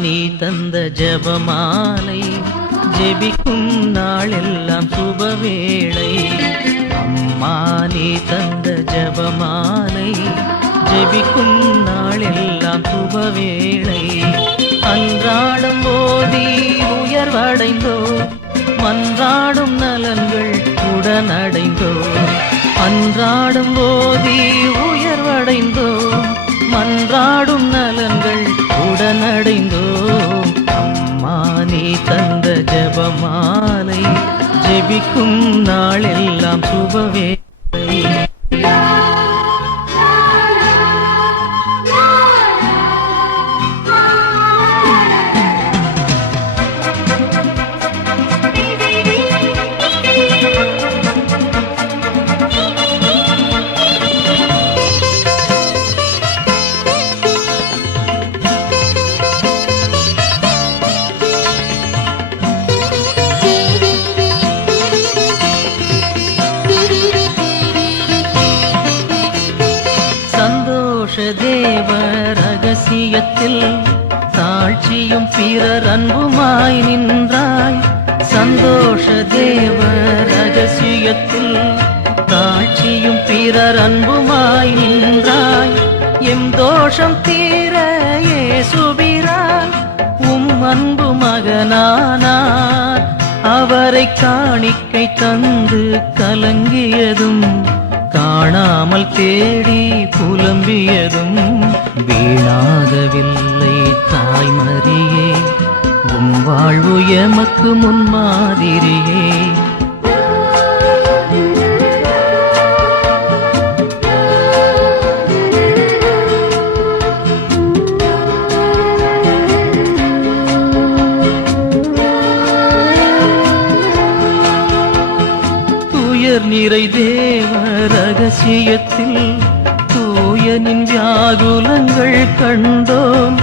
நீ தந்த ஜெபமாலை ஜெபிக்கும் நாளெல்லாம் சுபவேளை. அம்மா நீ தந்த ஜெபமாலை ஜெபிக்கும் நாளெல்லாம் சுபவேளை. அன்றாடம் ஓதி உயர்வடைந்தோ மன்றாடும் நலன்கள் உடனடைந்தோ. அன்றாடம் ஓதி உயர்வடைந்தோ மன்றாடும் நலன்கள் உடனடைந்தோம். அம்மா நீ தந்த ஜெபமாலை ஜெபிக்கும் நாளெல்லாம் சுபவேளை. தேவ ரகசியத்தில் தாழ்ச்சியும் பிறர் அன்புமாய் நின்றாய். சந்தோஷ தேவ ரகசியத்தில் தாழ்ச்சியும் பிறர் அன்புமாய் நின்றாய். எம் தோஷம் தீர இயேசுபிரான் அன்பு மகனானார். அவரை காணிக்கை தந்து கலங்கியதும் காணாமல் தேடி புலம்பியதும் வீணாகவில்லை தாய்மரியே. வாழ்வு எமக்கு முன்மாதிரியே. நிறை தேவ ரகசியத்தில் தூயனின் வியாகுலங்கள் கண்டோம்.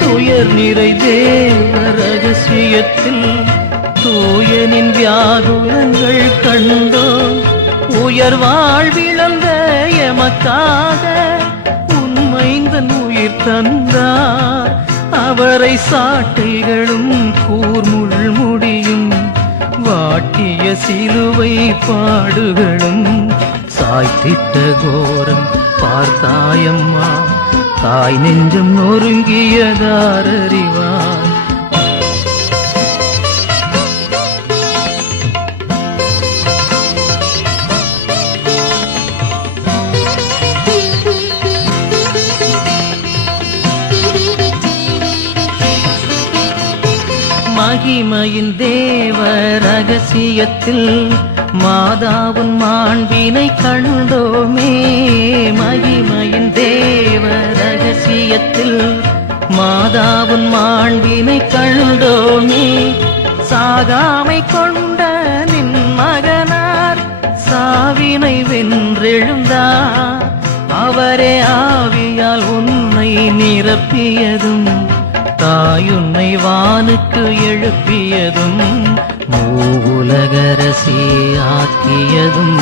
துயர் நிறை தேவ ரகசியத்தில் தூயனின் வியாகுலங்கள் கண்டோம். உயர் வாழ்விழந்த எமக்காக உண்மைந்தன் உயிர் தந்தார். அவரை சாட்டைகளும் கூர்முள் முடியும் வாட்டிய சிலுவை பாடுகளும் சாய்த்திட்ட கோரம் பார்த்தாயம்மா. தாய் நெஞ்சம் நொறுங்கியதாரறிவார். மகிமையின் தேவ ரகசியத்தில் மாதாவுன் மாண்பினை கண்டோமே. மகிமையின் தேவ ரகசியத்தில் மாதாவுன் மாண்பினை கண்டோமே. சாகாமை கொண்ட நின் மகனார் சாவினை வென்றெழுந்தார். அவரே ஆவியால் உன்னை நிரப்பியதும் தாயுன்னை வானுக்கு எழுப்பியதும் மூலகரசி ஆக்கியதும்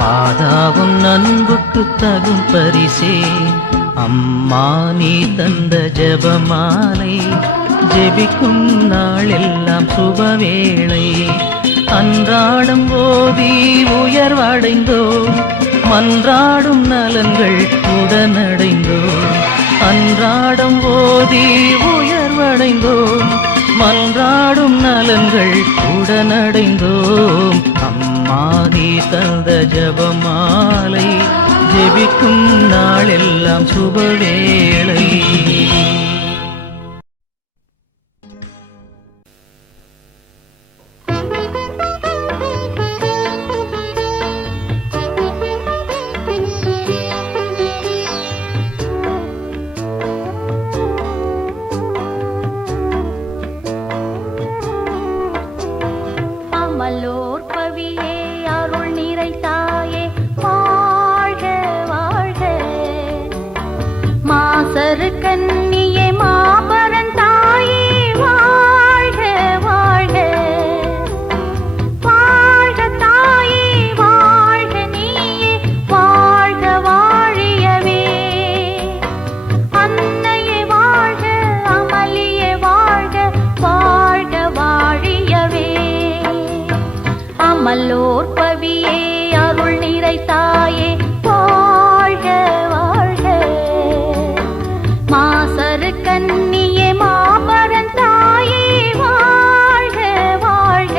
மாதாவும் அன்புக்கு தகும் பரிசே. அம்மா நீ தந்த ஜெபமாலை ஜெபிக்கும் நாளெல்லாம் சுபவேளை. அன்றாடம் ஓதி உயர்வடைந்தோம் மன்றாடும் நலன்கள் உடனடைந்தோம். அன்றாடம் ஓதி உயர்வடைந்தோம் மன்றாடும் நலன்கள் உடனடைந்தோம். அம்மா நீ தந்த ஜெபமாலை ஜெபிக்கும் நாளெல்லாம் சுபவேளை. கண் பவியே அருள் நிறை தாயே வாழ்க வாழ்க. மாசரு கன்னியே மாபரன் தாயே வாழ்க வாழ்க.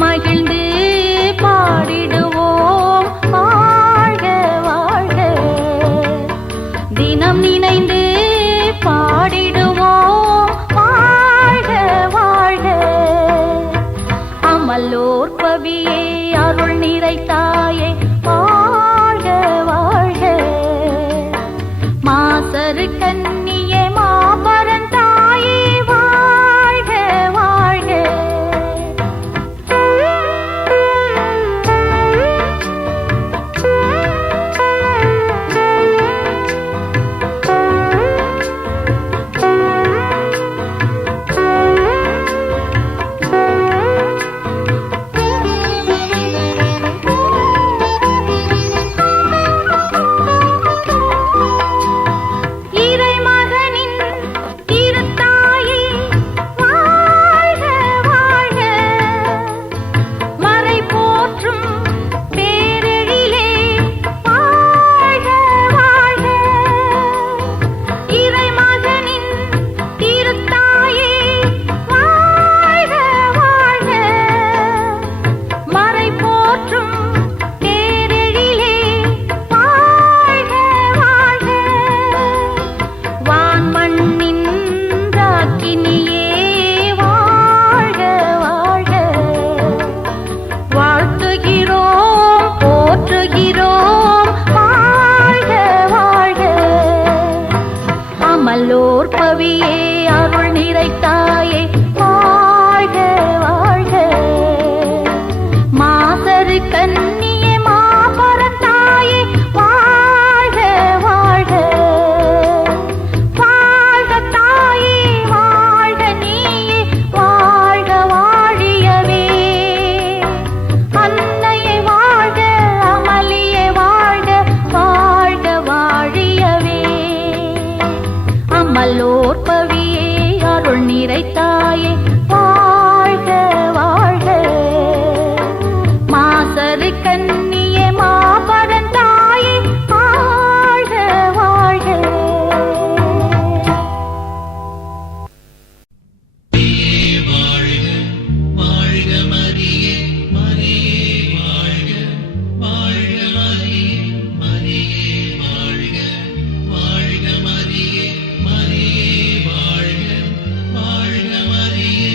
மகிழ்ந்து பாடிடுவோம் வாழ்க வாழ்க. தினம் நினைந்து பாடிடுவோம் வாழ்க வாழ்க. அமலோர் பவியே அருள் நிறை தாயே வாழ்க வாழ்க. மாசரு கன்னியே மாபரன் தாயே வாழ்க வாழ்க. மல்லோர் பவியே அருள் நிறை தாயே வாழ்க வாழ்க. மாசரு கன்னியே மாபரன் தாயே வாழ்க வாழ்க. வாழ்க தாயே வாழ்க நீயே வாழ்க வாழியவே. அன்னையே வாழ்க அமளியே வாழ்க வாழ்க வாழியவே. மல்லோர் பவியே அருள் நிறை தாயே வாழ்க வாழ்க. மாசரு கன்னியே மாபரன் தாயே வாழ்க வாழ்க. வாழ்க மரியே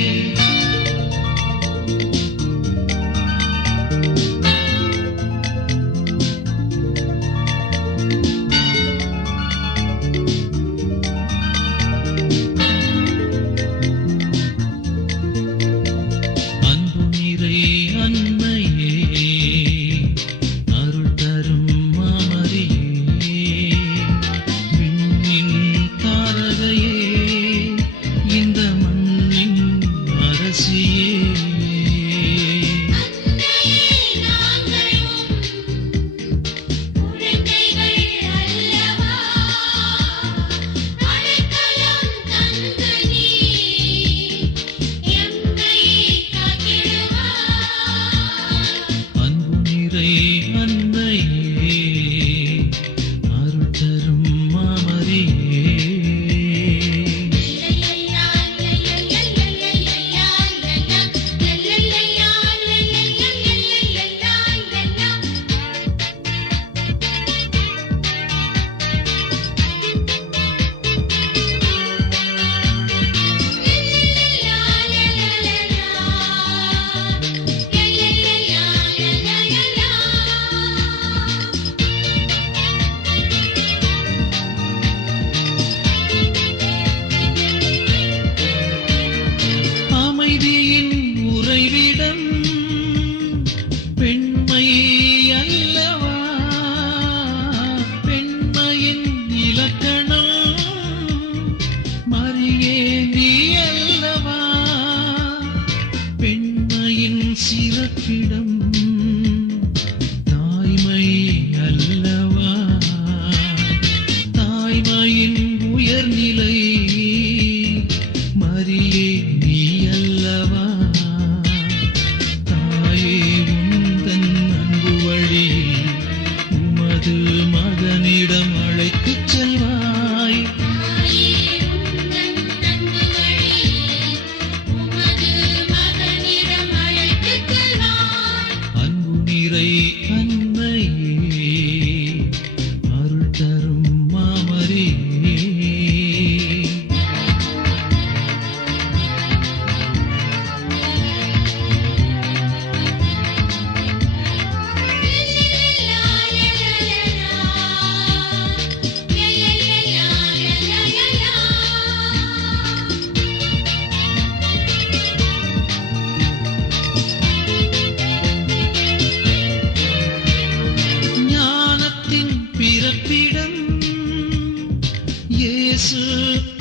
இயேசு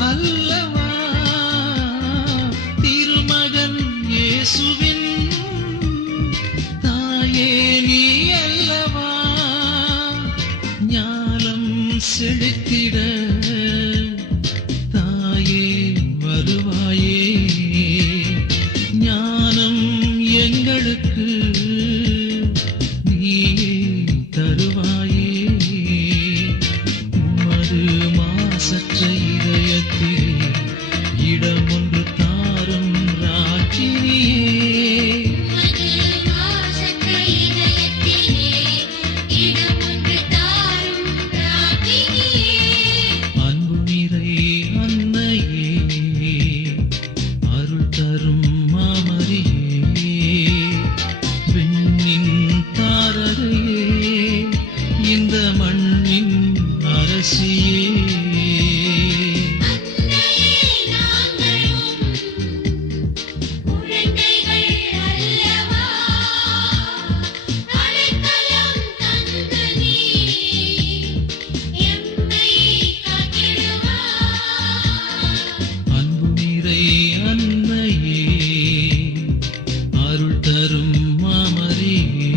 அல்லவா திருமகன் இயேசுவின் தாயே நீ அல்லவா ஞானம் செழித்திட தாயே வருவாயே ஞானம் எங்களுக்கு நீயே தருவாயே உமது மாசற்ற இதயத்திலே இடம் ஒன்று தாரும் ராக்கினியே அன்பு நிறை அன்னையே அருள் தரும் மாமரியே விண்ணின் தாரகையே இந்த மண்ணின் அரசியே அன்பு நிறை அன்னையே அருள் தரும் மாமரியே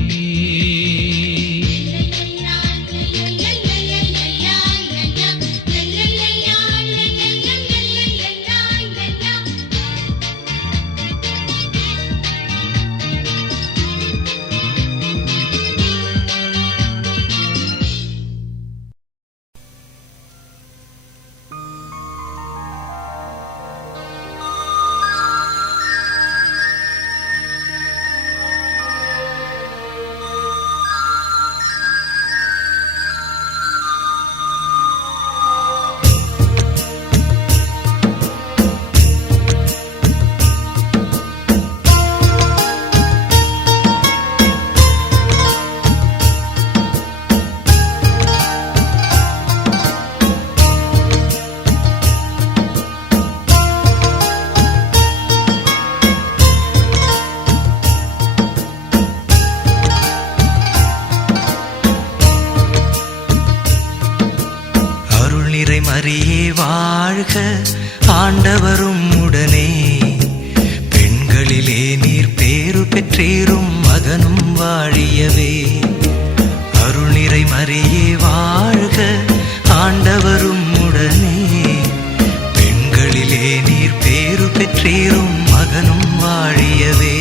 அருள் நிறை மரியே வாழ்க ஆண்டவரும் உடனே பெண்களிலே நீர் பேரு பெற்றீரும் மகனும் வாழியவே அருள் நிறை மரியே வாழ்க ஆண்டவரும் உடனே பெண்களிலே நீர் பேரு பெற்றீரும் மகனும் வாழியவே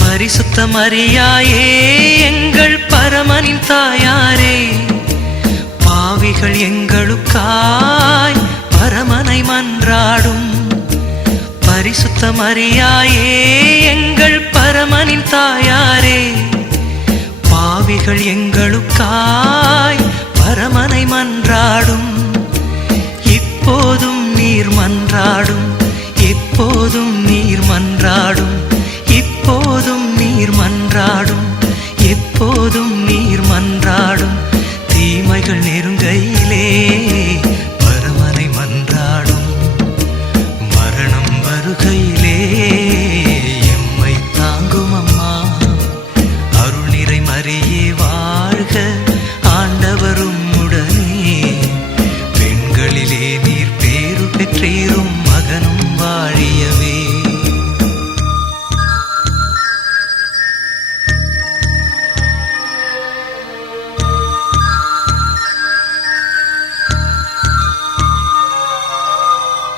பரிசுத்த மரியாயே எங்கள் பரமனின் தாயாரே பாவிகள் எங்களுக்காய் பரமனை மன்றாடும் பரிசுத்த மரியாயே எங்கள் பரமனின் தாயாரே பாவிகள் எங்களுக்காய் பரமனை மன்றாடும் இப்போதும் நீர் மன்றாடும் எப்போதும் நீர் மன்றாடும் இப்போதும் நீர் மன்றாடும் எப்போதும் நீர் மன்றாடும் தீமைகள் நெருங்கையிலே பரமனை மன்றாடும் மரணம் வருகையிலே எம்மை தாங்கும் அம்மா அருள் நிறை மரியே வாழ்க ஆண்டவரும் உடனே பெண்களிலே நீர் பேரு பெற்றீரும் மகனும் வாழியவே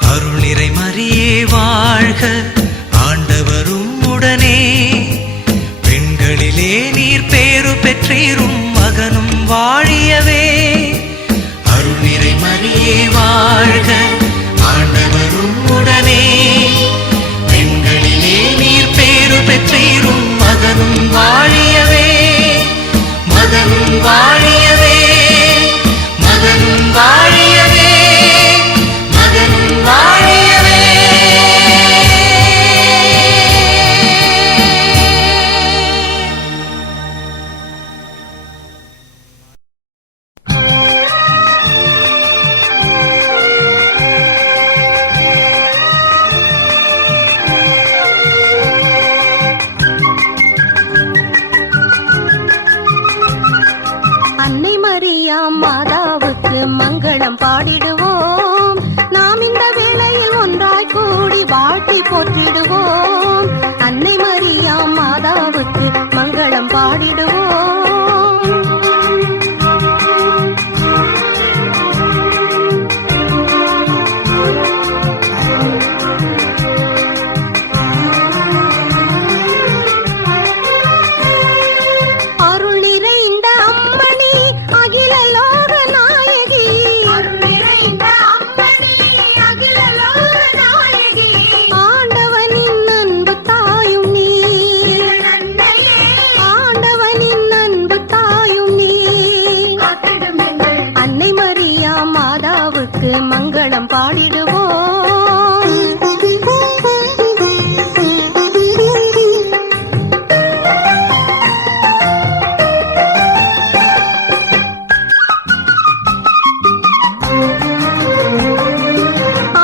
அருள் நிறை மரியே வாழ்க ஆண்டவரும் உடனே பெண்களிலே நீர் பேரு பெற்றீரும் மகனும் வாழியவே அருள் நிறை மரியே வாழ்க ஆண்டவரும் உடனே பெண்களிலே நீர் பேரு பெற்றீரும் மகனும் வாழியவே மகனும் வாழியவே மகனும் வாழியவே மகனும் வாழியவே மங்களம் பாடிடுவோம்.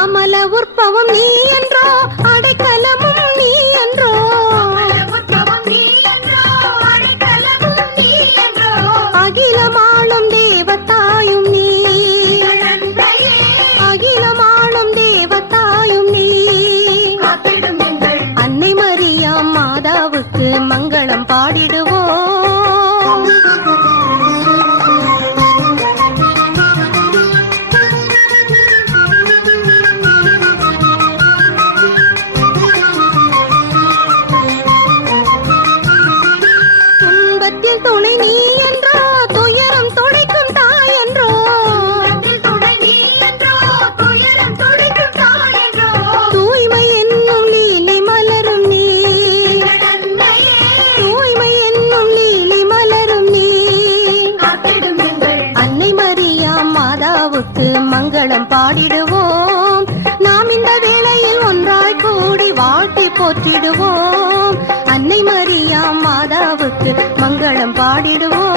அமல உற்பவம் நீ என்றோ, அடைக்கலமும் நீ என்றோ, அகிலமாளும் தேவத்தாயும் நீ, அகிலமாளும் தேவத்தாயும் நீ. அன்னை மரியாம் மாதாவுக்கு மங்களம் பாடிடுவோம். துணை நீ என்றோ, துயரம் துடைக்கும் தாய் என்றோ, தூய்மை என்னும் லீலை மலரும் நீ, தூய்மை என்னும் லீலை மலரும் நீ. அன்னை மரியாம் மாதாவுக்கு மங்களம் பாடிடுவோம். நாம் இந்த வேளையில் ஒன்றாய் கூடி வாழ்த்தி போற்றிடுவோம். அன்னை மரியாம் மாதாவுக்கு மங்களம் பாடிடுவோம்.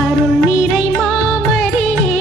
அருள் நிறை மாமரியே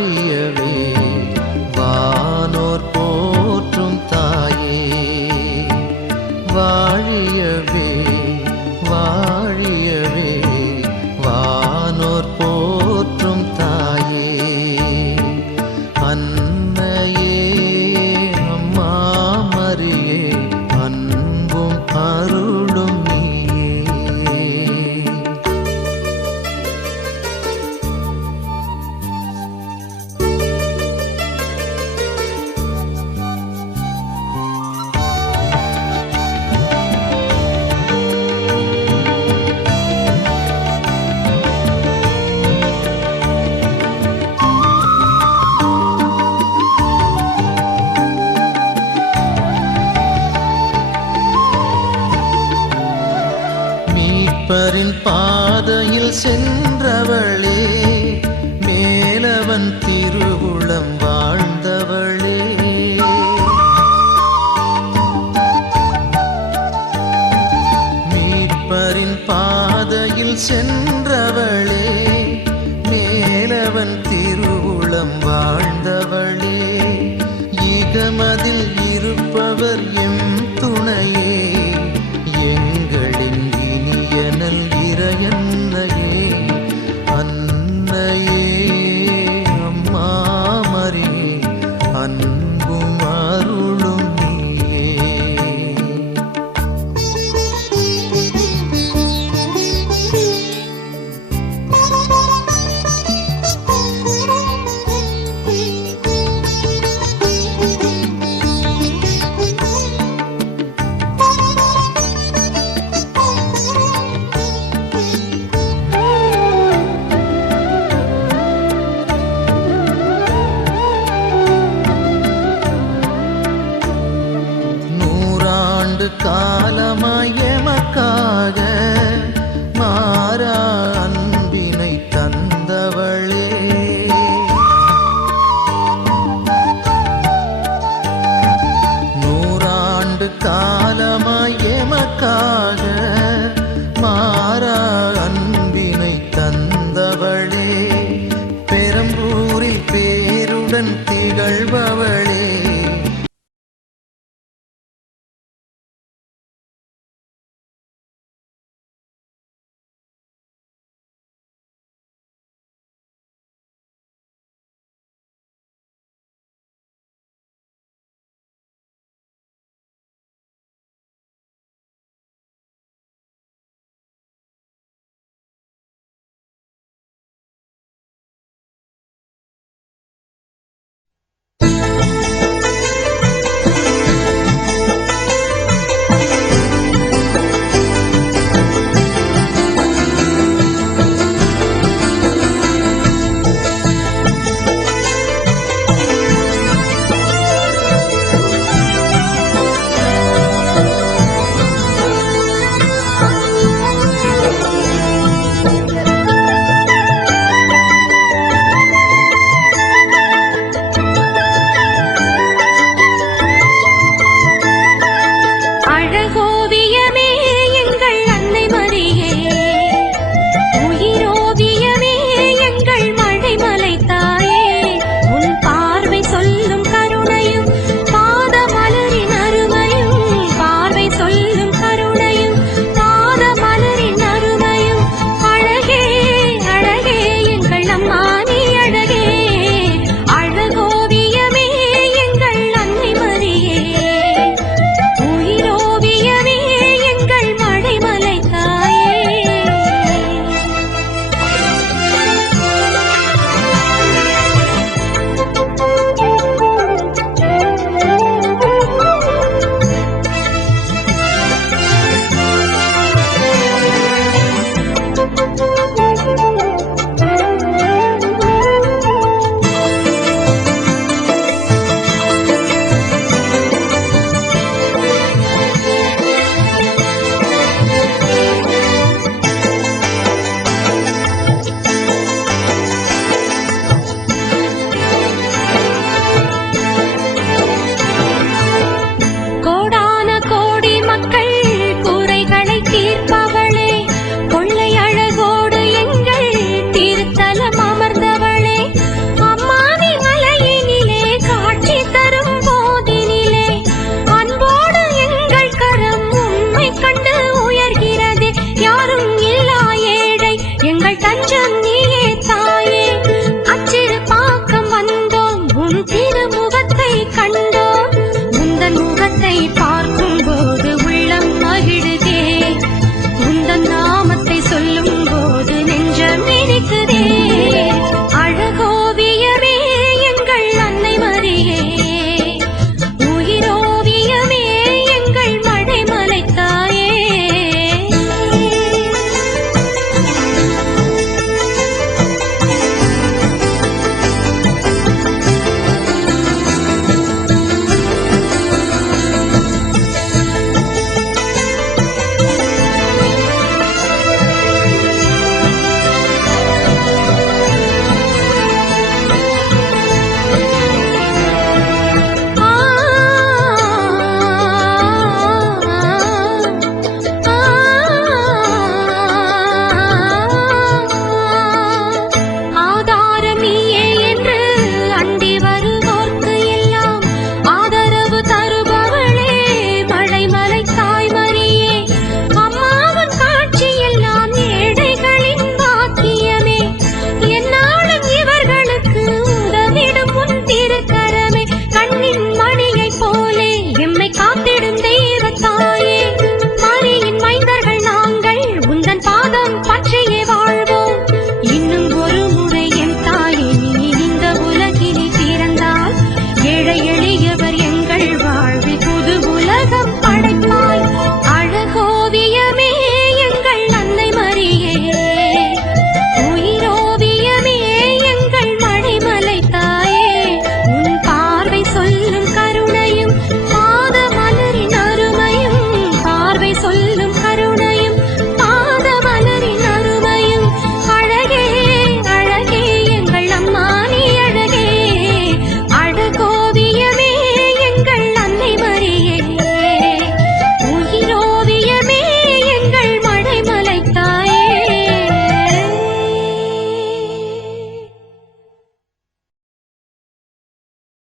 வாழியவே வானோர் போற்றும் தாயே வாழியவே வாழியவே வானோர் போற்றும் தாயே அன்னையே அம்மா மரியே அன்பும் அருளும் நீயே. மீட்பரின் பாதையில் சென்றவளே மேலவன் திருவுளம்